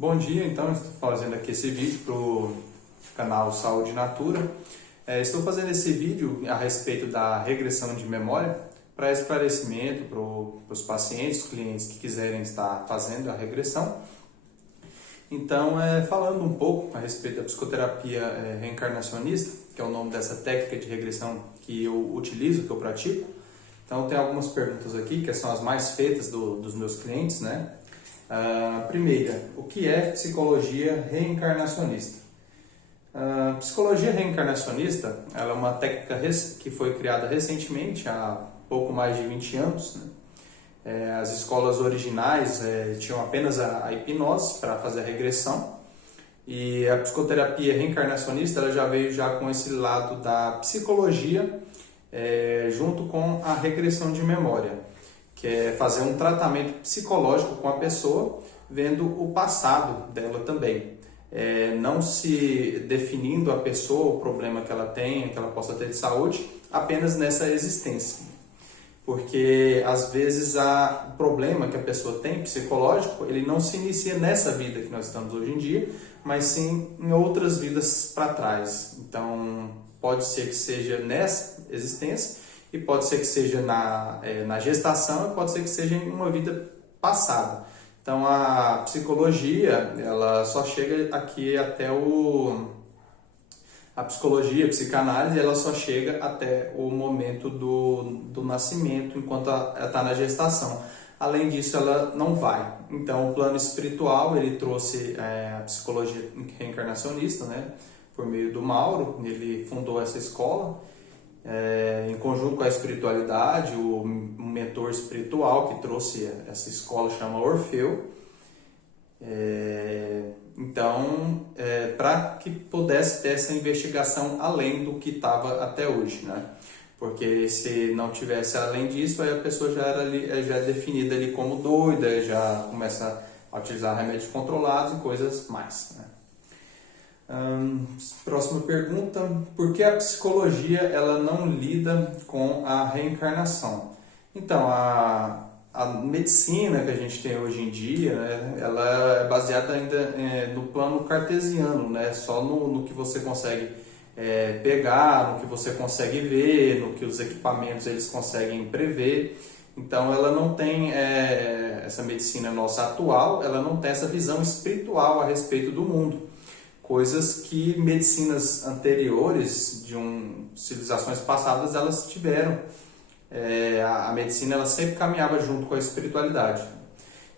Bom dia, então estou fazendo aqui esse vídeo para o canal Saúde Natura. Estou fazendo esse vídeo a respeito da regressão de memória para esclarecimento para os pacientes, clientes que quiserem estar fazendo a regressão. Então, falando um pouco a respeito da psicoterapia reencarnacionista, que é o nome dessa técnica de regressão que eu utilizo, que eu pratico. Então, tem algumas perguntas aqui, que são as mais feitas dos meus clientes, né? Primeira, o que é psicologia reencarnacionista? Psicologia reencarnacionista ela é uma técnica que foi criada recentemente, há pouco mais de 20 anos. Né? As escolas originais tinham apenas a hipnose para fazer a regressão, e a psicoterapia reencarnacionista ela já veio com esse lado da psicologia junto com a regressão de memória, que é fazer um tratamento psicológico com a pessoa, vendo o passado dela também. Não se definindo a pessoa, o problema que ela tem, que ela possa ter de saúde, apenas nessa existência. Porque, às vezes, o problema que a pessoa tem, psicológico, ele não se inicia nessa vida que nós estamos hoje em dia, mas sim em outras vidas para trás. Então, pode ser que seja nessa existência, e pode ser que seja na gestação, e pode ser que seja em uma vida passada. Então, a psicologia, ela só chega aqui até a psicologia, a psicanálise, ela só chega até o momento do nascimento, enquanto ela está na gestação. Além disso, ela não vai. Então, o plano espiritual, ele trouxe a psicologia reencarnacionista, né? Por meio do Mauro, ele fundou essa escola, em conjunto com a espiritualidade, o mentor espiritual que trouxe essa escola chama Orfeu. Então, para que pudesse ter essa investigação além do que estava até hoje, né? Porque se não tivesse além disso, aí a pessoa já é definida ali como doida, já começa a utilizar remédios controlados e coisas mais, né? Próxima pergunta: por que a psicologia ela não lida com a reencarnação? Então, a medicina que a gente tem hoje em dia, né, ela é baseada ainda no plano cartesiano, né, só no que você consegue pegar, no que você consegue ver, no que os equipamentos eles conseguem prever. Então, ela não tem, essa medicina nossa atual, ela não tem essa visão espiritual a respeito do mundo. Coisas que medicinas anteriores, civilizações passadas, elas tiveram. A medicina ela sempre caminhava junto com a espiritualidade.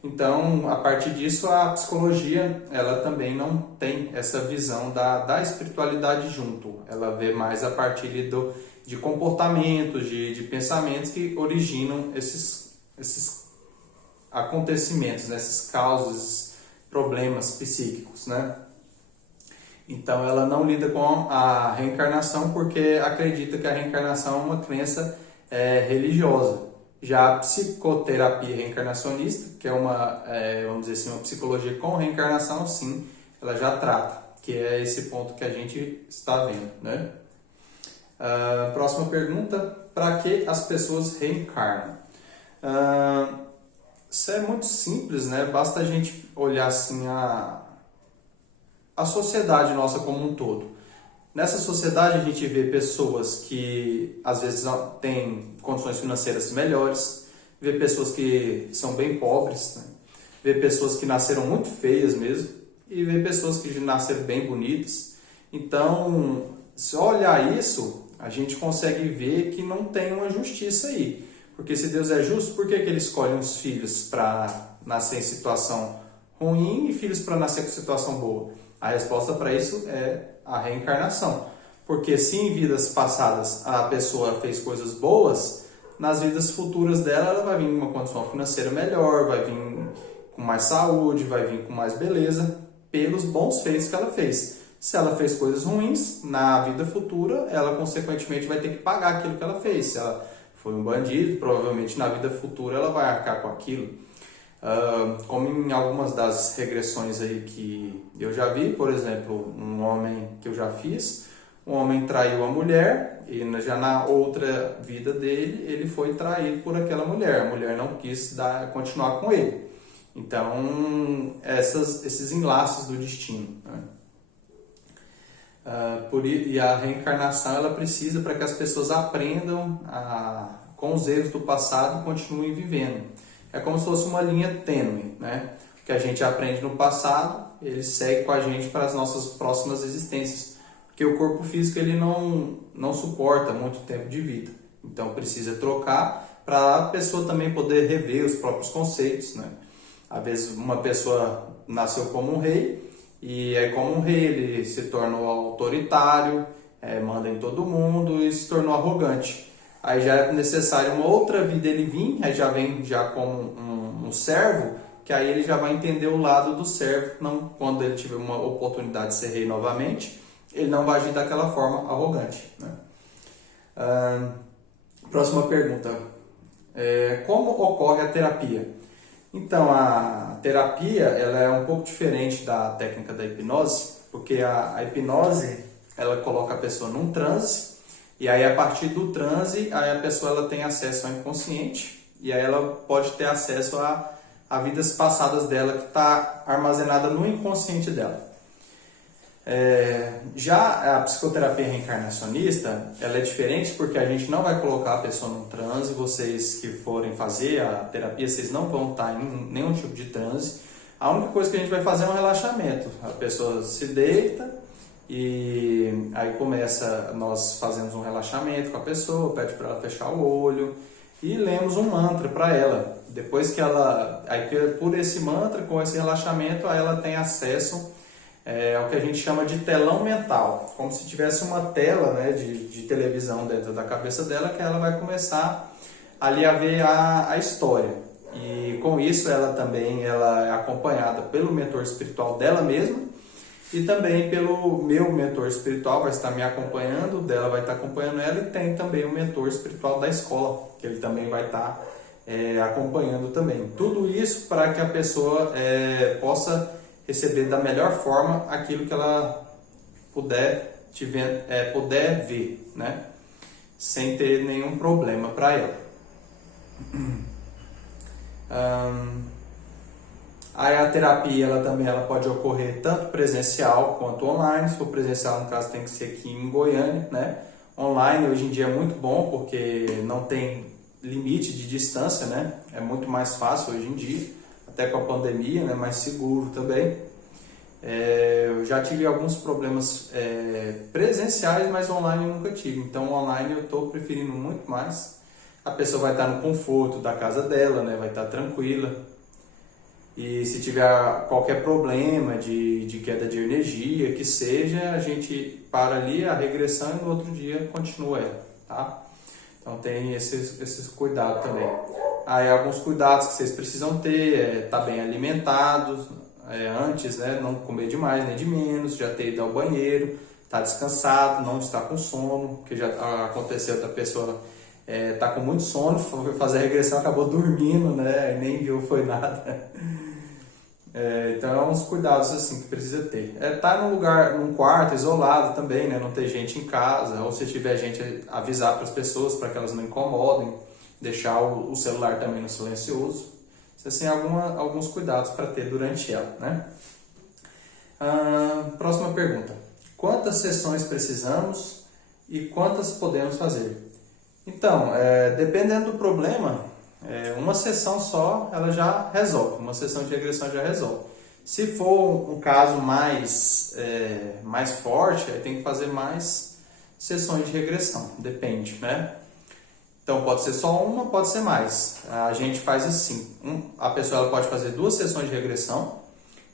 Então, a partir disso, a psicologia ela também não tem essa visão da espiritualidade junto. Ela vê mais a partir de comportamentos, de pensamentos que originam esses acontecimentos, né? Esses causos, problemas psíquicos, né? Então, ela não lida com a reencarnação porque acredita que a reencarnação é uma crença religiosa. Já a psicoterapia reencarnacionista, que é vamos dizer assim, uma psicologia com reencarnação, sim, ela já trata, que é esse ponto que a gente está vendo, né? Próxima pergunta: para que as pessoas reencarnam? Isso é muito simples, né? Basta a gente olhar assim a sociedade nossa como um todo. Nessa sociedade a gente vê pessoas que às vezes têm condições financeiras melhores, vê pessoas que são bem pobres, né? Vê pessoas que nasceram muito feias mesmo, e vê pessoas que nasceram bem bonitas. Então, se olhar isso, a gente consegue ver que não tem uma justiça aí. Porque se Deus é justo, por que Ele escolhe uns filhos para nascer em situação ruim e filhos para nascer com situação boa? A resposta para isso é a reencarnação. Porque se em vidas passadas a pessoa fez coisas boas, nas vidas futuras dela ela vai vir em uma condição financeira melhor, vai vir com mais saúde, vai vir com mais beleza, pelos bons feitos que ela fez. Se ela fez coisas ruins, na vida futura ela consequentemente vai ter que pagar aquilo que ela fez. Se ela foi um bandido, provavelmente na vida futura ela vai arcar com aquilo. Como em algumas das regressões aí que eu já vi, por exemplo, um homem que eu já fiz, um homem traiu a mulher e já na outra vida dele, ele foi traído por aquela mulher. A mulher não quis continuar com ele. Então, esses enlaces do destino, né? E a reencarnação ela precisa para que as pessoas aprendam com os erros do passado e continuem vivendo. É como se fosse uma linha tênue, né? O que a gente aprende no passado, ele segue com a gente para as nossas próximas existências, porque o corpo físico ele não suporta muito tempo de vida, então precisa trocar para a pessoa também poder rever os próprios conceitos, né? Às vezes uma pessoa nasceu como um rei, e aí como um rei ele se tornou autoritário, manda em todo mundo e se tornou arrogante. Aí já é necessário uma outra vida ele vir, aí já vem já como um servo, que aí ele já vai entender o lado do servo, não, quando ele tiver uma oportunidade de ser rei novamente, ele não vai agir daquela forma arrogante, né? Próxima pergunta. Como ocorre a terapia? Então, a terapia ela é um pouco diferente da técnica da hipnose, porque a hipnose ela coloca a pessoa num transe, e aí a partir do transe aí a pessoa ela tem acesso ao inconsciente, e aí ela pode ter acesso a vidas passadas dela que está armazenada no inconsciente dela. Já a psicoterapia reencarnacionista ela é diferente porque a gente não vai colocar a pessoa num transe. Vocês que forem fazer a terapia, vocês não vão estar em nenhum tipo de transe. A única coisa que a gente vai fazer é um relaxamento. A pessoa se deita e aí nós fazemos um relaxamento com a pessoa, pede para ela fechar o olho e lemos um mantra para ela. Depois que por esse mantra, com esse relaxamento, aí ela tem acesso ao que a gente chama de telão mental, como se tivesse uma tela, né, de televisão dentro da cabeça dela, que ela vai começar ali a ver a história. E com isso ela é acompanhada pelo mentor espiritual dela mesma e também pelo meu mentor espiritual, vai estar me acompanhando, o dela vai estar acompanhando ela, e tem também o mentor espiritual da escola, que ele também vai estar acompanhando também. Tudo isso para que a pessoa possa receber da melhor forma aquilo que ela puder ver, né? Sem ter nenhum problema para ela. Aí a terapia ela pode ocorrer tanto presencial quanto online. Se for presencial, no caso, tem que ser aqui em Goiânia, né? Online hoje em dia é muito bom porque não tem limite de distância, né? É muito mais fácil hoje em dia, até com a pandemia, né? Mais seguro também. Eu já tive alguns problemas presenciais, mas online eu nunca tive. Então online eu estou preferindo muito mais. A pessoa vai estar no conforto da casa dela, né? Vai estar tranquila. E se tiver qualquer problema de queda de energia, que seja, a gente para ali a regressão e no outro dia continua ela, tá? Então tem esses cuidados também. Aí alguns cuidados que vocês precisam ter, estar bem alimentados antes, né? Não comer demais nem de menos, já ter ido ao banheiro, estar descansado, não estar com sono, porque já aconteceu da pessoa tá com muito sono, foi fazer a regressão, acabou dormindo, né? E nem viu, foi nada. Então é uns cuidados assim que precisa ter. Tá num quarto isolado também, né? Não ter gente em casa, ou se tiver gente, avisar para as pessoas para que elas não incomodem, deixar o celular também no silencioso. Isso assim, alguns cuidados para ter durante ela, né? Próxima pergunta. Quantas sessões precisamos e quantas podemos fazer? Então, dependendo do problema, uma sessão só ela já resolve, uma sessão de regressão já resolve. Se for um caso mais forte, aí tem que fazer mais sessões de regressão, depende, né? Então pode ser só uma, pode ser mais. A gente faz assim, a pessoa ela pode fazer 2 sessões de regressão,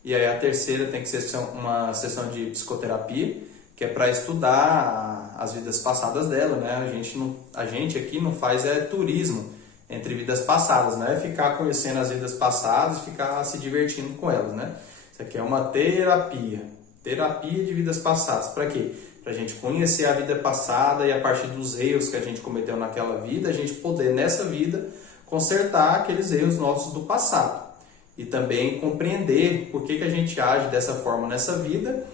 e aí a terceira tem que ser uma sessão de psicoterapia, que é para estudar as vidas passadas dela, né? A gente aqui não faz turismo entre vidas passadas, né? Ficar conhecendo as vidas passadas e ficar se divertindo com elas, né? Isso aqui é uma terapia de vidas passadas. Para quê? Para a gente conhecer a vida passada e a partir dos erros que a gente cometeu naquela vida, a gente poder nessa vida consertar aqueles erros nossos do passado e também compreender por que a gente age dessa forma nessa vida,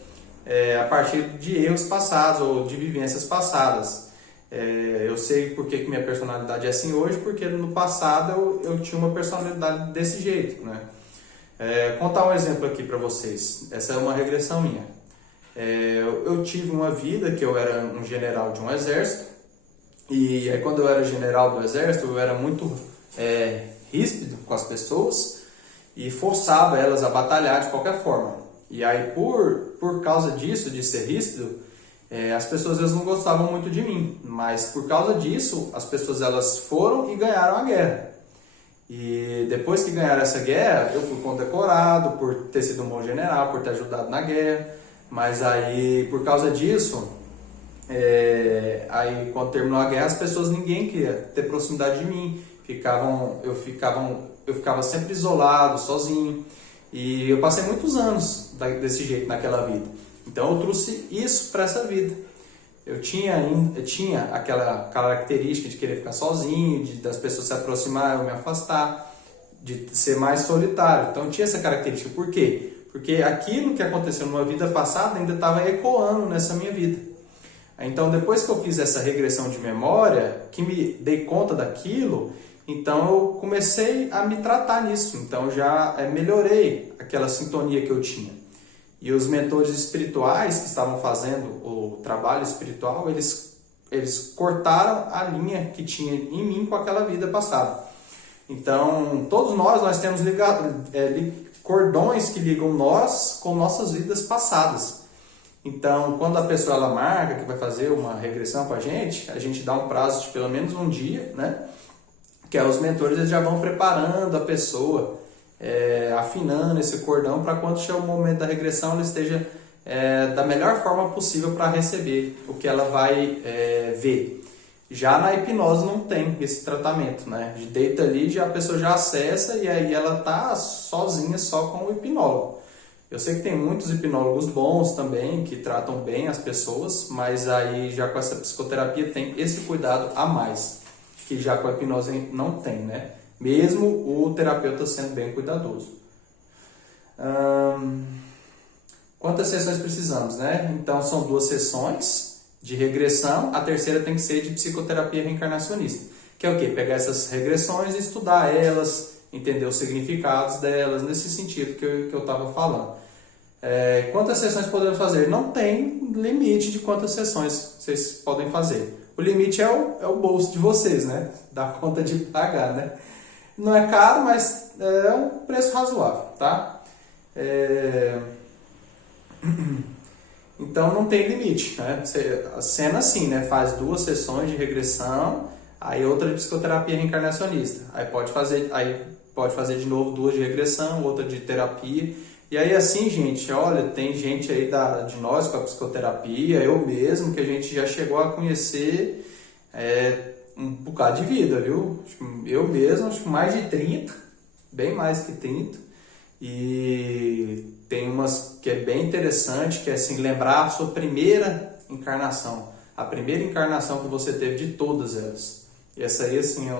a partir de erros passados ou de vivências passadas. Eu sei por que minha personalidade é assim hoje, porque no passado eu tinha uma personalidade desse jeito, né? Contar um exemplo aqui para vocês. Essa é uma regressão minha. Eu tive uma vida que eu era um general de um exército, e aí, quando eu era general do exército, eu era muito ríspido com as pessoas e forçava elas a batalhar de qualquer forma. E aí, por causa disso, de ser ríspido, as pessoas elas não gostavam muito de mim, mas por causa disso, as pessoas elas foram e ganharam a guerra. E depois que ganharam essa guerra, eu fui condecorado por ter sido um bom general, por ter ajudado na guerra. Mas aí, por causa disso, aí quando terminou a guerra, as pessoas, ninguém queria ter proximidade de mim. Eu ficava sempre isolado, sozinho. E eu passei muitos anos desse jeito naquela vida. Então eu trouxe isso para essa vida. Eu tinha aquela característica de querer ficar sozinho, das pessoas se aproximar, eu me afastar, de ser mais solitário. Então tinha essa característica. Por quê? Porque aquilo que aconteceu numa vida passada ainda estava ecoando nessa minha vida. Então depois que eu fiz essa regressão de memória, que me dei conta daquilo, então eu comecei a me tratar nisso. Então já melhorei aquela sintonia que eu tinha. E os mentores espirituais que estavam fazendo o trabalho espiritual, eles cortaram a linha que tinha em mim com aquela vida passada. Então, todos nós temos cordões que ligam nós com nossas vidas passadas. Então, quando a pessoa ela marca que vai fazer uma regressão com a gente dá um prazo de pelo menos um dia, né? Que os mentores eles já vão preparando a pessoa, afinando esse cordão para quando chegar o momento da regressão ela esteja da melhor forma possível para receber o que ela vai ver. Já na hipnose não tem esse tratamento, né? De deita ali, já a pessoa já acessa e aí ela tá sozinha só com o hipnólogo. Eu sei que tem muitos hipnólogos bons também que tratam bem as pessoas, mas aí já com essa psicoterapia tem esse cuidado a mais, que já com a hipnose não tem, né? Mesmo o terapeuta sendo bem cuidadoso. Quantas sessões precisamos, né? Então são 2 sessões de regressão, a terceira tem que ser de psicoterapia reencarnacionista, que é o quê? Pegar essas regressões e estudar elas, entender os significados delas, nesse sentido que eu estava falando. Quantas sessões podemos fazer? Não tem limite de quantas sessões vocês podem fazer. O limite é o bolso de vocês, né? Dá conta de pagar, né? Não é caro, mas é um preço razoável, tá? Então não tem limite, né? Sendo assim, né? Faz 2 sessões de regressão, aí outra de psicoterapia reencarnacionista. Aí pode fazer de novo 2 de regressão, outra de terapia. E aí assim, gente, olha, tem gente aí de nós com a psicoterapia, eu mesmo, que a gente já chegou a conhecer um bocado de vida, viu? Eu mesmo, acho que mais de 30, bem mais que 30. E tem umas que é bem interessante, que é assim, lembrar a sua primeira encarnação. A primeira encarnação que você teve de todas elas. E essa aí, assim, é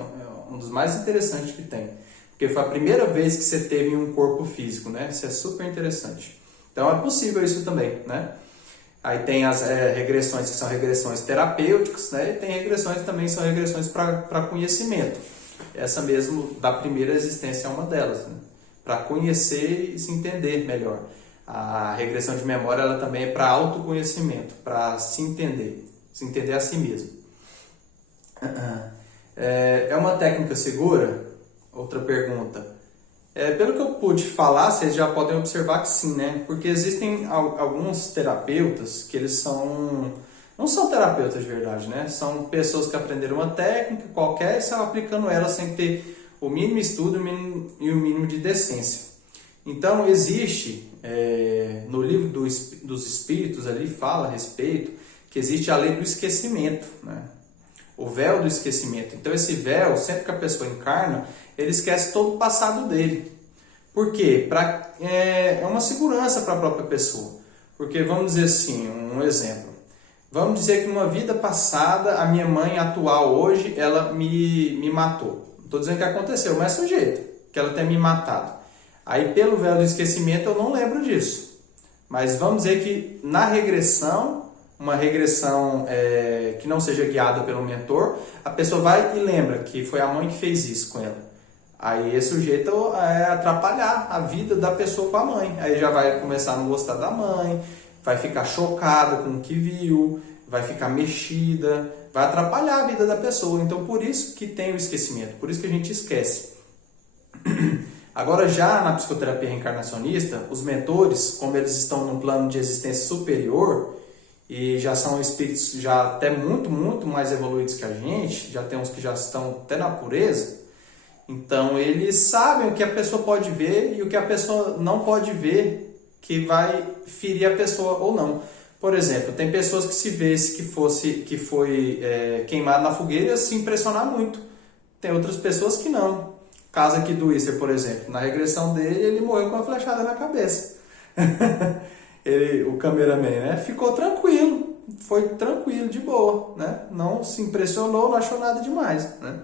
um dos mais interessantes que tem. Porque foi a primeira vez que você teve um corpo físico, né? Isso é super interessante. Então é possível isso também, né? Aí tem as regressões que são regressões terapêuticas, né? E tem regressões que também são regressões para conhecimento. Essa mesmo da primeira existência é uma delas, né? Para conhecer e se entender melhor. A regressão de memória ela também é para autoconhecimento, para se entender a si mesmo. É uma técnica segura? Outra pergunta. Pelo que eu pude falar, vocês já podem observar que sim, né? Porque existem alguns terapeutas que eles não são terapeutas de verdade, né? São pessoas que aprenderam uma técnica qualquer e estão aplicando ela sem ter o mínimo estudo e o mínimo de decência. Então existe, no livro dos Espíritos ali fala a respeito que existe a lei do esquecimento, né? O véu do esquecimento. Então esse véu, sempre que a pessoa encarna, ele esquece todo o passado dele. Por quê? É uma segurança para a própria pessoa. Porque vamos dizer assim, um exemplo. Vamos dizer que numa vida passada, a minha mãe atual hoje, ela me matou. Não estou dizendo que aconteceu, mas é sujeito que ela tenha me matado. Aí pelo véu do esquecimento eu não lembro disso. Mas vamos dizer que na regressão, uma regressão que não seja guiada pelo mentor, a pessoa vai e lembra que foi a mãe que fez isso com ela. Aí é sujeito a atrapalhar a vida da pessoa com a mãe. Aí já vai começar a não gostar da mãe, vai ficar chocada com o que viu, vai ficar mexida, vai atrapalhar a vida da pessoa. Então por isso que tem o esquecimento, por isso que a gente esquece. Agora já na psicoterapia reencarnacionista, os mentores, como eles estão num plano de existência superior e já são espíritos já até muito mais evoluídos que a gente, já tem uns que já estão até na pureza, então eles sabem o que a pessoa pode ver e o que a pessoa não pode ver, que vai ferir a pessoa ou não. Por exemplo, tem pessoas que se vê que foi queimado na fogueira e se impressionar muito. Tem outras pessoas que não. Caso aqui do Easter, por exemplo, na regressão dele, ele morreu com uma flechada na cabeça. O cameraman, né? Ficou tranquilo, foi tranquilo, de boa, né? Não se impressionou, não achou nada demais, né?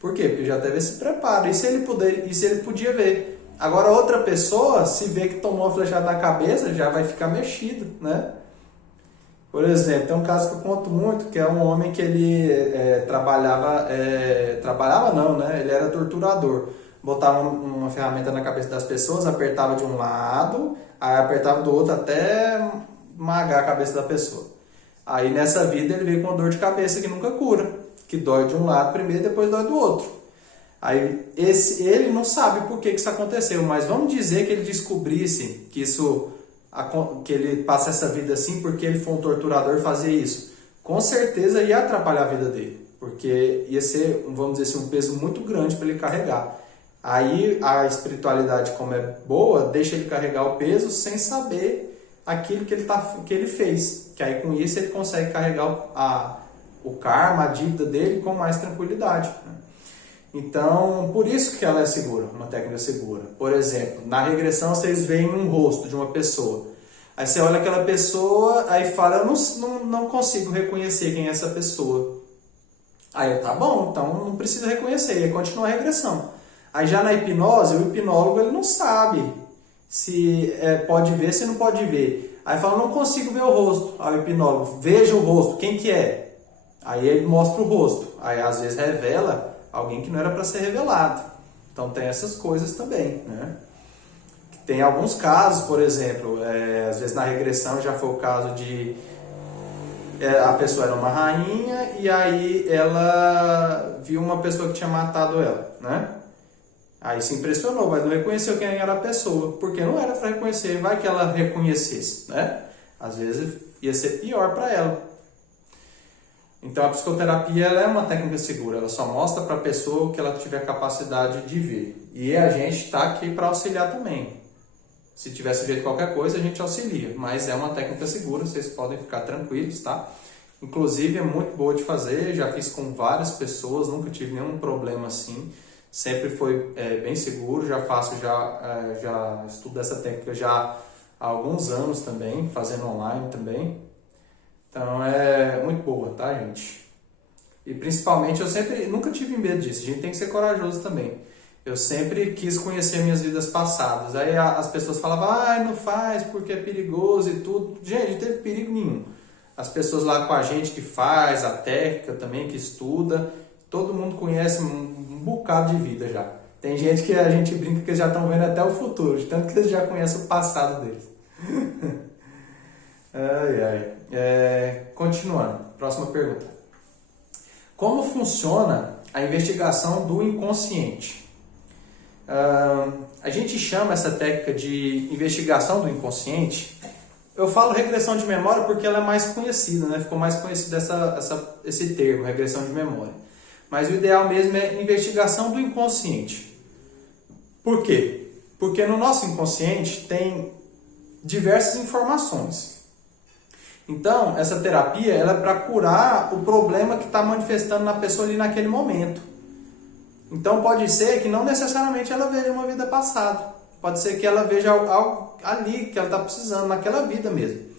Por quê? Porque já teve esse preparo. E se ele podia ver? Agora outra pessoa, se vê que tomou uma flechada na cabeça, já vai ficar mexido, né? Por exemplo, tem um caso que eu conto muito, que é um homem que ele trabalhava não, né? Ele era torturador. Botava uma ferramenta na cabeça das pessoas, apertava de um lado, aí apertava do outro até magar a cabeça da pessoa. Aí nessa vida ele veio com uma dor de cabeça que nunca cura, que dói de um lado primeiro e depois dói do outro. Aí ele não sabe por que isso aconteceu, mas vamos dizer que ele descobrisse que ele passa essa vida assim porque ele foi um torturador e fazia isso. Com certeza ia atrapalhar a vida dele, porque ia ser, vamos dizer assim, um peso muito grande para ele carregar. Aí a espiritualidade, como é boa, deixa ele carregar o peso sem saber aquilo que ele fez. Que aí com isso ele consegue carregar o karma, a dívida dele com mais tranquilidade, né? Então, por isso que ela é segura, uma técnica segura. Por exemplo, na regressão vocês veem um rosto de uma pessoa. Aí você olha aquela pessoa, aí fala, eu não consigo reconhecer quem é essa pessoa. Aí tá bom, então não precisa reconhecer, aí continua a regressão. Aí já na hipnose, o hipnólogo ele não sabe se pode ver, se não pode ver. Aí fala, não consigo ver o rosto. Aí o hipnólogo, veja o rosto, quem que é? Aí ele mostra o rosto. Aí às vezes revela alguém que não era para ser revelado. Então tem essas coisas também, né? Tem alguns casos, por exemplo, às vezes na regressão já foi o caso de a pessoa era uma rainha e aí ela viu uma pessoa que tinha matado ela, né? Aí se impressionou, mas não reconheceu quem era a pessoa, porque não era para reconhecer, vai que ela reconhecesse, né? Às vezes ia ser pior para ela. Então a psicoterapia ela é uma técnica segura, ela só mostra para a pessoa o que ela tiver capacidade de ver. E a gente está aqui para auxiliar também. Se tiver sujeito a qualquer coisa, a gente auxilia, mas é uma técnica segura, vocês podem ficar tranquilos, tá? Inclusive é muito boa de fazer, já fiz com várias pessoas, nunca tive nenhum problema assim. Sempre foi bem seguro, já estudo essa técnica já há alguns anos também, fazendo online também. Então é muito boa, tá, gente? E principalmente nunca tive medo disso, a gente tem que ser corajoso também. Eu sempre quis conhecer minhas vidas passadas. Aí as pessoas falavam, não faz porque é perigoso e tudo. Gente, não teve perigo nenhum. As pessoas lá com a gente que faz, a técnica também, que estuda, todo mundo conhece um bocado de vida já. Tem gente que a gente brinca que eles já estão vendo até o futuro, de tanto que eles já conhecem o passado deles. Continuando, próxima pergunta. Como funciona a investigação do inconsciente? A gente chama essa técnica de investigação do inconsciente. Eu falo regressão de memória porque ela é mais conhecida, né? Ficou mais conhecido esse termo, regressão de memória. Mas o ideal mesmo é investigação do inconsciente. Por quê? Porque no nosso inconsciente tem diversas informações. Então, essa terapia ela é para curar o problema que está manifestando na pessoa ali naquele momento. Então, pode ser que não necessariamente ela veja uma vida passada. Pode ser que ela veja algo ali que ela está precisando, naquela vida mesmo.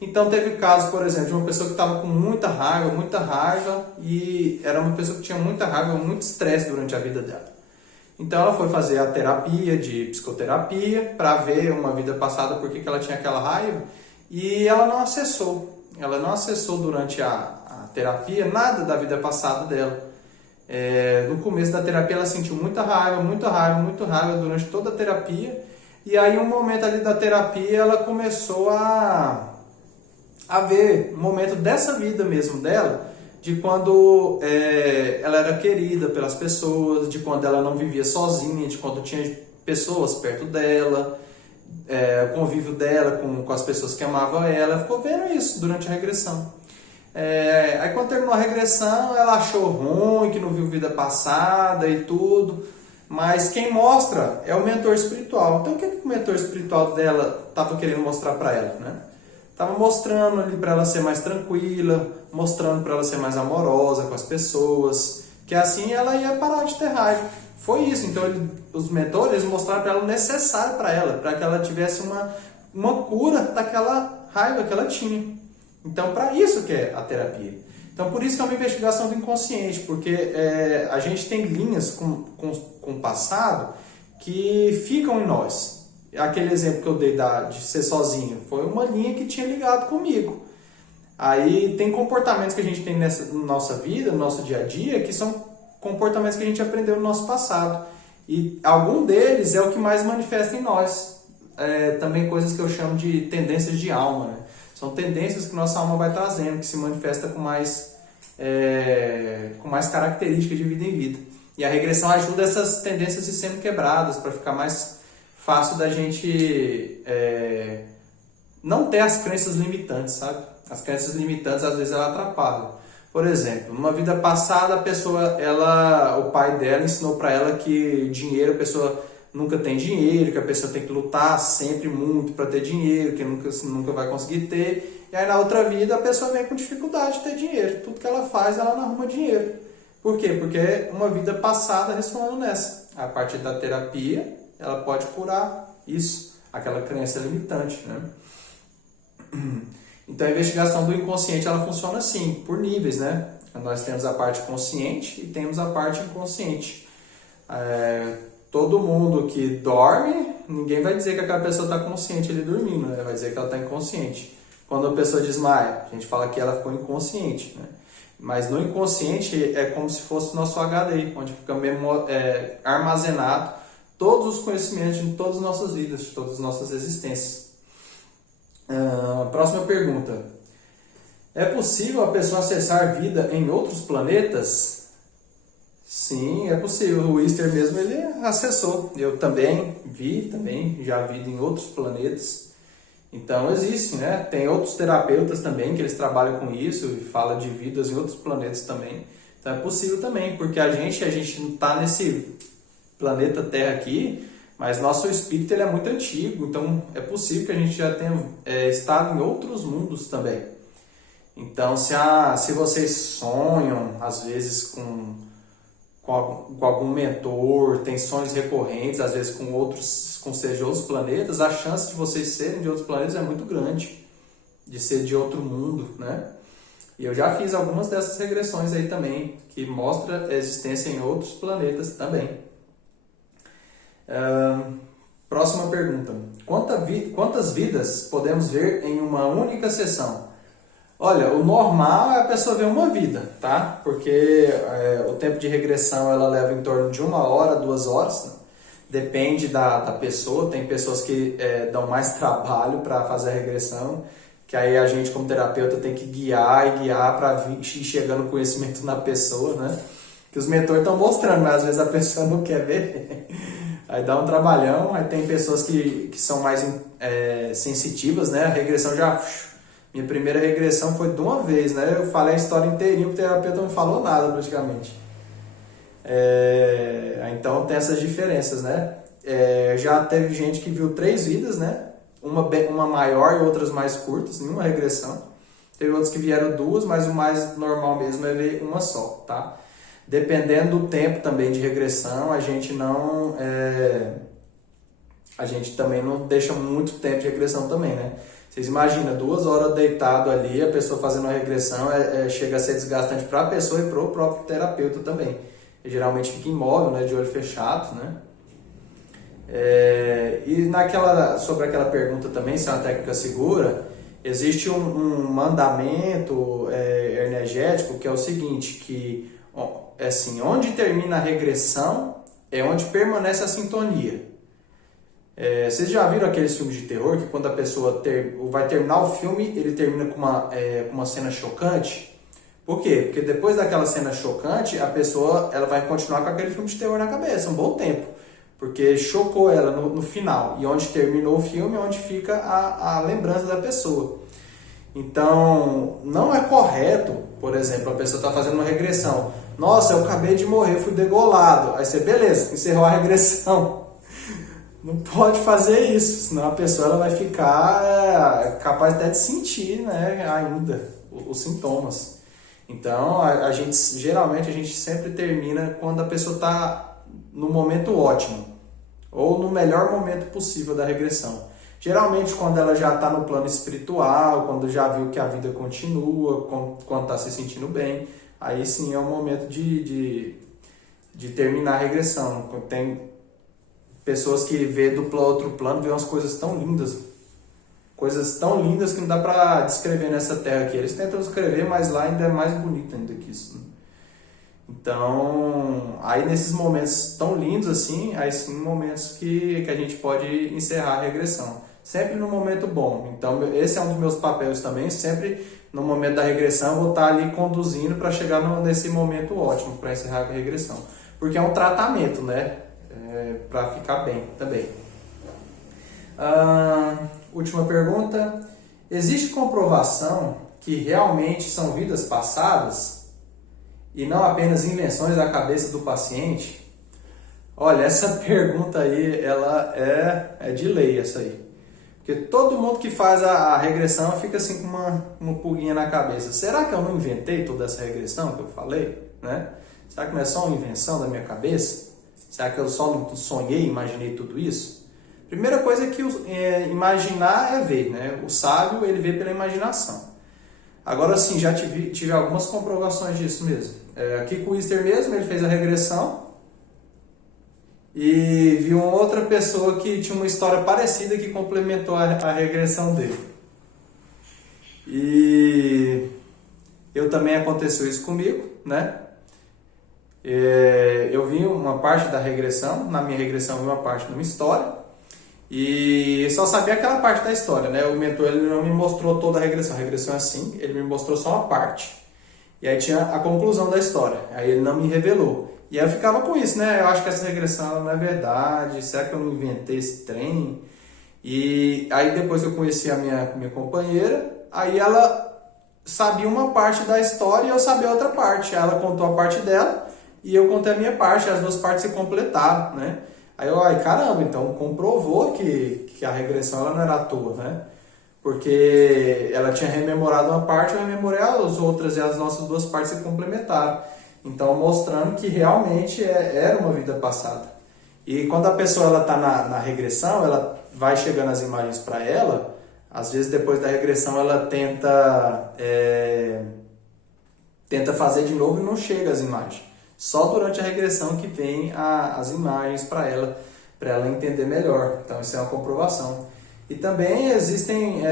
Então, teve casos, por exemplo, de uma pessoa que estava com muita raiva, e era uma pessoa que tinha muita raiva, muito estresse durante a vida dela. Então, ela foi fazer a terapia de psicoterapia para ver uma vida passada, por que ela tinha aquela raiva, e ela não acessou. Ela não acessou durante a terapia nada da vida passada dela. No começo da terapia ela sentiu muita raiva, muita raiva, muita raiva durante toda a terapia. E aí um momento ali da terapia ela começou a ver um momento dessa vida mesmo dela, de quando ela era querida pelas pessoas, de quando ela não vivia sozinha, de quando tinha pessoas perto dela, o convívio dela com as pessoas que amavam ela. Ficou vendo isso durante a regressão. Aí quando terminou a regressão, ela achou ruim, que não viu vida passada e tudo, mas quem mostra é o mentor espiritual. Então o que o mentor espiritual dela estava querendo mostrar para ela, né? Estava mostrando ali para ela ser mais tranquila, mostrando para ela ser mais amorosa com as pessoas, que assim ela ia parar de ter raiva. Foi isso. Então os mentores mostraram para ela o necessário para que ela tivesse uma cura daquela raiva que ela tinha. Então, para isso que é a terapia. Então, por isso que é uma investigação do inconsciente, porque a gente tem linhas com o passado que ficam em nós. Aquele exemplo que eu dei de ser sozinho foi uma linha que tinha ligado comigo. Aí tem comportamentos que a gente tem na nossa vida, no nosso dia a dia, que são comportamentos que a gente aprendeu no nosso passado. E algum deles é o que mais manifesta em nós. Também coisas que eu chamo de tendências de alma, né? São tendências que nossa alma vai trazendo, que se manifesta com mais características de vida em vida. E a regressão ajuda essas tendências a ir sendo quebradas, para ficar mais fácil da gente não ter as crenças limitantes, sabe? As crenças limitantes, às vezes, elas atrapalham. Por exemplo, numa vida passada, a pessoa, o pai dela ensinou para ela que dinheiro, a pessoa nunca tem dinheiro, que a pessoa tem que lutar sempre muito para ter dinheiro, que nunca vai conseguir ter. E aí na outra vida a pessoa vem com dificuldade de ter dinheiro. Tudo que ela faz, ela não arruma dinheiro. Por quê? Porque é uma vida passada ressonando nessa. A partir da terapia, ela pode curar isso, aquela crença limitante, né? Então a investigação do inconsciente, ela funciona assim, por níveis, né? Nós temos a parte consciente e temos a parte inconsciente. Todo mundo que dorme, ninguém vai dizer que aquela pessoa está consciente ali dormindo, né? Vai dizer que ela está inconsciente. Quando a pessoa desmaia, a gente fala que ela ficou inconsciente, né? Mas no inconsciente é como se fosse o nosso HD, onde fica armazenado todos os conhecimentos de todas as nossas vidas, de todas as nossas existências. Próxima pergunta. É possível a pessoa acessar vida em outros planetas? Sim, é possível. O Easter mesmo, ele acessou. Eu também já vi em outros planetas. Então existe, né? Tem outros terapeutas também que eles trabalham com isso e falam de vidas em outros planetas também. Então é possível também, porque a gente não está nesse planeta Terra aqui, mas nosso espírito ele é muito antigo. Então é possível que a gente já tenha estado em outros mundos também. Então se vocês sonham, às vezes, com algum mentor, tem sonhos recorrentes, às vezes com seres de outros planetas, a chance de vocês serem de outros planetas é muito grande, de ser de outro mundo, né? E eu já fiz algumas dessas regressões aí também, que mostra a existência em outros planetas também. Próxima pergunta. Quantas vidas podemos ver em uma única sessão? Olha, o normal é a pessoa ver uma vida, tá? Porque o tempo de regressão ela leva em torno de 1 hora, 2 horas, né? Depende da pessoa. Tem pessoas que dão mais trabalho para fazer a regressão, que aí a gente como terapeuta tem que guiar para ir chegando o conhecimento na pessoa, né? Que os mentores estão mostrando, mas às vezes a pessoa não quer ver. Aí dá um trabalhão. Aí tem pessoas que são mais sensitivas, né? A regressão já... Minha primeira regressão foi de uma vez, né? Eu falei a história inteirinha, o terapeuta não falou nada praticamente. Então tem essas diferenças, né? Já teve gente que viu 3 vidas, né? Uma maior e outras mais curtas, em uma regressão. Teve outros que vieram 2, mas o mais normal mesmo é ver uma só, tá? Dependendo do tempo também de regressão, a gente também não deixa muito tempo de regressão também, né? Vocês imaginam, 2 horas deitado ali, a pessoa fazendo uma regressão, chega a ser desgastante para a pessoa e para o próprio terapeuta também. Ele geralmente fica imóvel, né, de olho fechado, né? E sobre aquela pergunta também, se é uma técnica segura, existe um mandamento energético que é o seguinte, que é assim, onde termina a regressão é onde permanece a sintonia. Vocês já viram aqueles filmes de terror que quando a pessoa vai terminar o filme, ele termina com uma cena chocante? Por quê? Porque depois daquela cena chocante, a pessoa ela vai continuar com aquele filme de terror na cabeça um bom tempo. Porque chocou ela no final. E onde terminou o filme é onde fica a lembrança da pessoa. Então, não é correto, por exemplo, a pessoa está fazendo uma regressão. Nossa, eu acabei de morrer, fui degolado. Aí você, beleza, encerrou a regressão. Não pode fazer isso, senão a pessoa ela vai ficar capaz até de sentir, né, ainda os sintomas. Então, geralmente a gente sempre termina quando a pessoa está no momento ótimo, ou no melhor momento possível da regressão. Geralmente quando ela já está no plano espiritual, quando já viu que a vida continua, quando está se sentindo bem, aí sim é o momento de terminar a regressão. Tem pessoas que vê do outro plano, vê umas coisas tão lindas que não dá para descrever nessa terra aqui. Eles tentam descrever, mas lá ainda é mais bonito ainda que isso, né? Então, aí nesses momentos tão lindos assim, aí sim momentos que a gente pode encerrar a regressão. Sempre no momento bom. Então, esse é um dos meus papéis também. Sempre no momento da regressão, eu vou estar ali conduzindo para chegar nesse momento ótimo para encerrar a regressão. Porque é um tratamento, né? Para ficar bem também. Última pergunta. Existe comprovação que realmente são vidas passadas e não apenas invenções da cabeça do paciente? Olha, essa pergunta aí, ela é de lei, essa aí. Porque todo mundo que faz a regressão fica assim com uma pulguinha na cabeça. Será que eu não inventei toda essa regressão que eu falei? Né? Será que não é só uma invenção da minha cabeça? Será que eu só não sonhei, imaginei tudo isso? Primeira coisa é que imaginar é ver, né? O sábio, ele vê pela imaginação. Agora sim, já tive algumas comprovações disso mesmo. Aqui com o Easter mesmo, ele fez a regressão e viu uma outra pessoa que tinha uma história parecida que complementou a regressão dele. E também aconteceu isso comigo, né? Eu vi uma parte da regressão, na minha regressão eu vi uma parte de uma história e só sabia aquela parte da história, né? O mentor ele não me mostrou toda a regressão é assim, ele me mostrou só uma parte. E aí tinha a conclusão da história, aí ele não me revelou. E aí eu ficava com isso, né? Eu acho que essa regressão não é verdade, será que eu não inventei esse trem? E aí depois eu conheci a minha companheira, aí ela sabia uma parte da história e eu sabia outra parte. Aí ela contou a parte dela e eu contei a minha parte, as duas partes se completaram, né? Aí eu, caramba, então comprovou que a regressão ela não era à toa, né? Porque ela tinha rememorado uma parte, eu rememorei as outras e as nossas duas partes se complementaram. Então, mostrando que realmente era uma vida passada. E quando a pessoa está na regressão, ela vai chegando as imagens para ela, às vezes depois da regressão ela tenta fazer de novo e não chega às imagens. Só durante a regressão que vem as imagens para ela entender melhor. Então, isso é uma comprovação. E também existem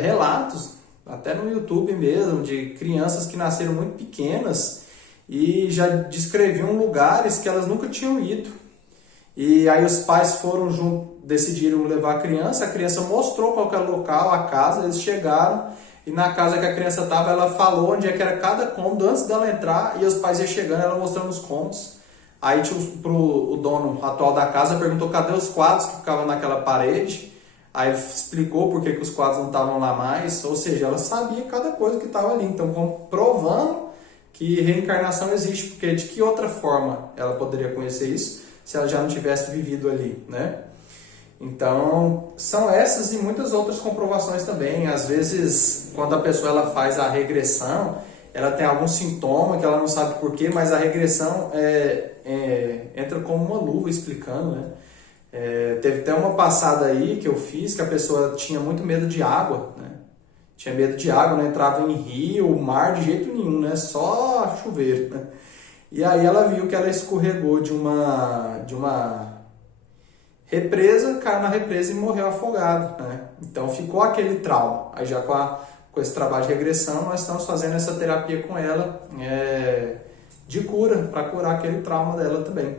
relatos, até no YouTube mesmo, de crianças que nasceram muito pequenas e já descreviam lugares que elas nunca tinham ido. E aí os pais foram junto, decidiram levar a criança mostrou qual que era o local, a casa, eles chegaram e na casa que a criança estava, ela falou onde é que era cada cômodo antes dela entrar e os pais iam chegando, ela mostrando os cômodos. Aí o dono atual da casa perguntou cadê os quadros que ficavam naquela parede. Aí ele explicou por que os quadros não estavam lá mais, ou seja, ela sabia cada coisa que estava ali. Então, comprovando que reencarnação existe, porque de que outra forma ela poderia conhecer isso se ela já não tivesse vivido ali, né? Então, são essas e muitas outras comprovações também. Às vezes, quando a pessoa ela faz a regressão, ela tem algum sintoma que ela não sabe por quê, mas a regressão entra como uma luva explicando, né? Teve até uma passada aí que eu fiz que a pessoa tinha muito medo de água, né? Tinha medo de água, não entrava em rio, mar de jeito nenhum, né? Só chuveiro, né? E aí ela viu que ela escorregou de uma represa, caiu na represa e morreu afogada, né? Então ficou aquele trauma. Aí já com esse trabalho de regressão, nós estamos fazendo essa terapia com ela de cura, para curar aquele trauma dela também.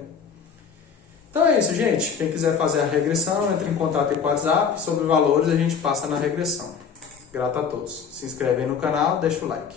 Então é isso, gente. Quem quiser fazer a regressão, entre em contato com o WhatsApp. Sobre valores, a gente passa na regressão. Grato a todos. Se inscreve aí no canal, deixa o like.